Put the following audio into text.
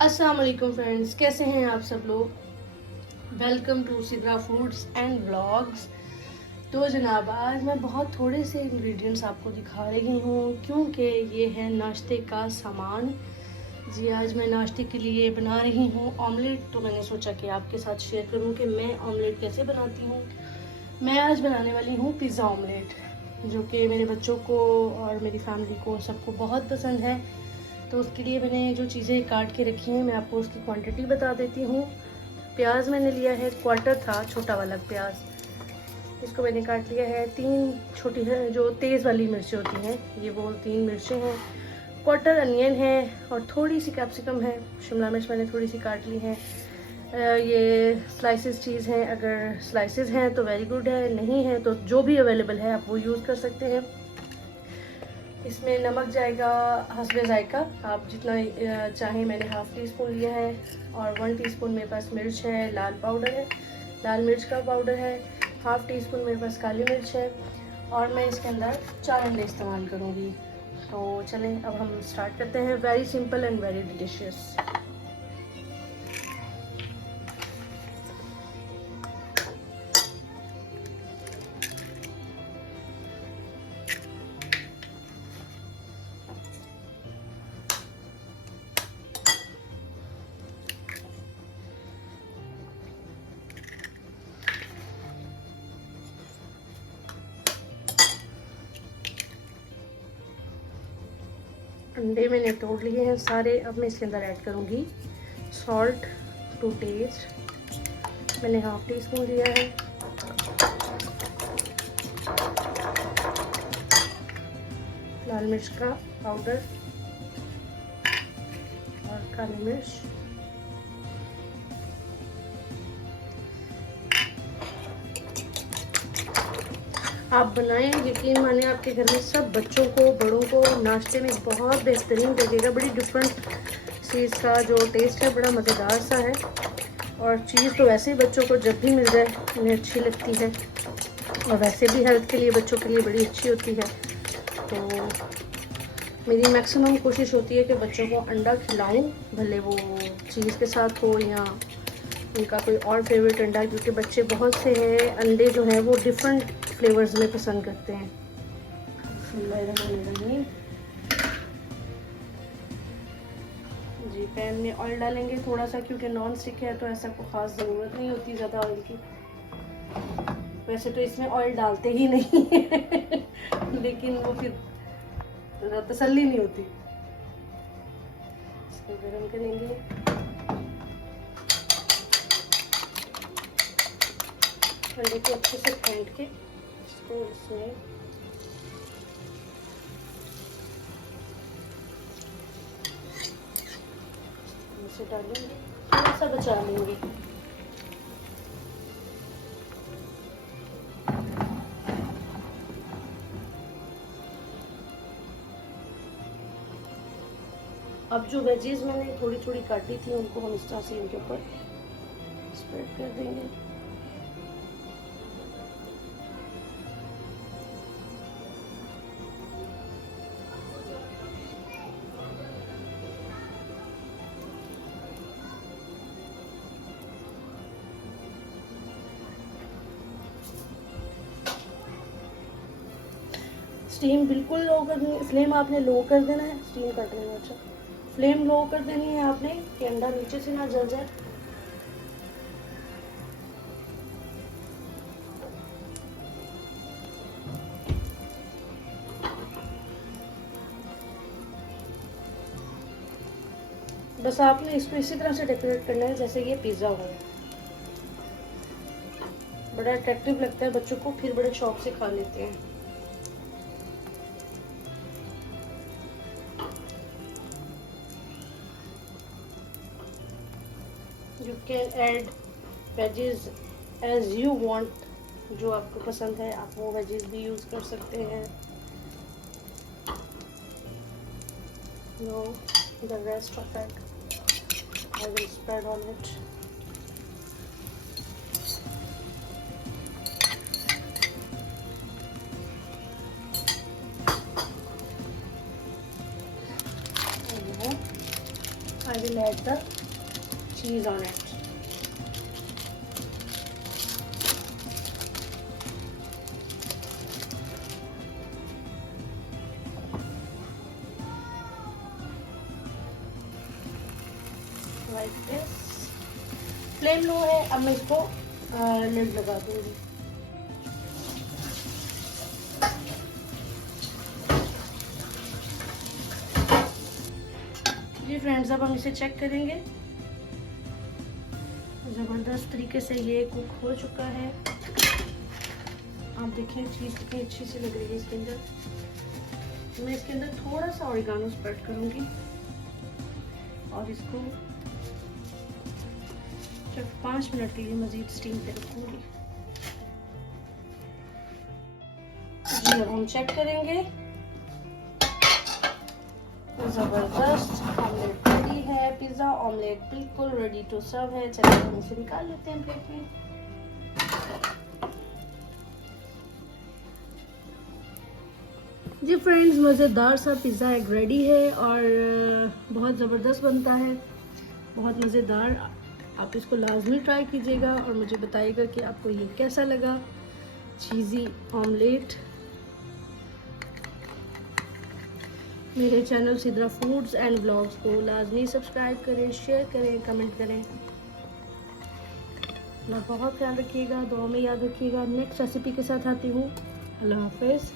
अस्सलाम वालेकुम फ्रेंड्स, कैसे हैं आप सब लोग। Welcome to Sidra foods and vlogs. तो जनाब, आज मैं बहुत थोड़े से इंग्रेडिएंट्स आपको दिखा रही हूँ क्योंकि ये है नाश्ते का सामान। जी, आज मैं नाश्ते के लिए बना रही हूँ ऑमलेट। तो मैंने सोचा कि आपके साथ शेयर करूँ कि मैं ऑमलेट कैसे बनाती हूँ। मैं आज बनाने वाली हूँ पिज़्ज़ा ऑमलेट, जो कि मेरे बच्चों को और मेरी फैमिली को सबको बहुत पसंद है। तो उसके लिए मैंने जो चीज़ें काट के रखी हैं मैं आपको उसकी क्वांटिटी बता देती हूँ। प्याज मैंने लिया है, क्वार्टर था, छोटा वाला प्याज। इसको मैंने काट लिया है। 3 छोटी है जो तेज़ वाली मिर्चें होती हैं, ये वो 3 मिर्चें हैं। क्वार्टर अनियन है और थोड़ी सी कैप्सिकम है। शिमला मिर्च मैंने थोड़ी सी काट ली है। ये स्लाइसेस चीज़ हैं, अगर स्लाइसेस हैं तो वेरी गुड है, नहीं है तो जो भी अवेलेबल है आप वो यूज़ कर सकते हैं। इसमें नमक जाएगा हस्बे जायका, आप जितना चाहें। मैंने हाफ़ टी स्पून लिया है। और 1 टीस्पून मेरे पास मिर्च है, लाल पाउडर है, लाल मिर्च का पाउडर है। हाफ़ टी स्पून मेरे पास काली मिर्च है। और मैं इसके अंदर 4 अंडे इस्तेमाल करूँगी। तो चलें अब हम स्टार्ट करते हैं। Very simple and very delicious. अंडे मैंने तोड़ लिए हैं सारे। अब मैं इसके अंदर ऐड करूँगी सॉल्ट टू टेस्ट। मैंने हाफ़ टी स्पून लिया है। लाल मिर्च का पाउडर और काली मिर्च। आप बनाएं, यकीन माने आपके घर में सब बच्चों को, बड़ों को नाश्ते में बहुत बेहतरीन लगेगा। बड़ी डिफरेंट चीज़ का जो टेस्ट है, बड़ा मज़ेदार सा है। और चीज़ तो वैसे ही बच्चों को जब भी मिल जाए उन्हें अच्छी लगती है, और वैसे भी हेल्थ के लिए बच्चों के लिए बड़ी अच्छी होती है। तो मेरी मैक्सिमम कोशिश होती है कि बच्चों को अंडा खिलाऊं, भले वो चीज़ के साथ हो या उनका कोई और फेवरेट अंडा, क्योंकि बच्चे बहुत से हैं अंडे जो हैं वो डिफरेंट फ्लेवर्स में पसंद करते हैं। जी, पैन में ऑयल डालेंगे थोड़ा सा, क्योंकि नॉन स्टिक है तो ऐसा कोई ख़ास ज़रूरत नहीं होती ज़्यादा ऑयल की। वैसे तो इसमें ऑयल डालते ही नहीं है लेकिन वो फिर तसल्ली नहीं होती। इसको गरम करेंगे। अंडे को अच्छे से फेंट के इसको इसमें इसे डालेंगे, थोड़ा सा बचा लेंगे। अब जो वेजीज मैंने थोड़ी थोड़ी काटी थी उनको हम इस तरह से इनके ऊपर स्प्रेड कर देंगे। स्टीम बिल्कुल लो करनी है, फ्लेम आपने लो कर देना है। स्टीम कट रही है, अच्छा, फ्लेम लो कर देनी है आपने कि अंडा नीचे से ना जल जाए। बस आपने इसको इसी तरह से डेकोरेट करना है जैसे ये पिज़्ज़ा हो। बड़ा अट्रैक्टिव लगता है बच्चों को, फिर बड़े शौक से खा लेते हैं। You can add veggies as you want, जो आपको पसंद है आप वो वेजेस भी यूज़ कर सकते हैं। Now the rest of it I will spread on it. And now I will add the cheese on it. Like this. Flame low है, अब मैं इसको लिड लगा दूंगी। जी फ्रेंड्स, अब हम इसे चेक करेंगे। ज़बरदस्त तरीके से ये कुक हो चुका है। आप देखें चीज़ कितनी अच्छी सी लग रही है इसके अंदर। मैं इसके अंदर थोड़ा सा ऑरिगानो स्प्रेड करूंगी और इसको 5 मिनट के लिए मज़ीद स्टीम पे रखूंगी। जी अब हम चेक करेंगे। ज़बरदस्त ऑमलेट रेडी है। पिज़्ज़ा ऑमलेट बिल्कुल रेडी टू सर्व है। चलिए हम इसे निकाल लेते हैं प्लेट में। जी फ्रेंड्स, मज़ेदार सा पिज़्ज़ा एग रेडी है और बहुत ज़बरदस्त बनता है, बहुत मज़ेदार। आप इसको लाजमी ट्राई कीजिएगा और मुझे बताइएगा कि आपको ये कैसा लगा। चीज़ी ऑमलेट। मेरे channel Sidra foods and vlogs को लाजमी सब्सक्राइब करें, शेयर करें, कमेंट करें। अपना बहुत ख्याल रखिएगा, दुआ में याद रखिएगा। नेक्स्ट रेसिपी के साथ आती हूँ। अल्लाह हाफ़िज़।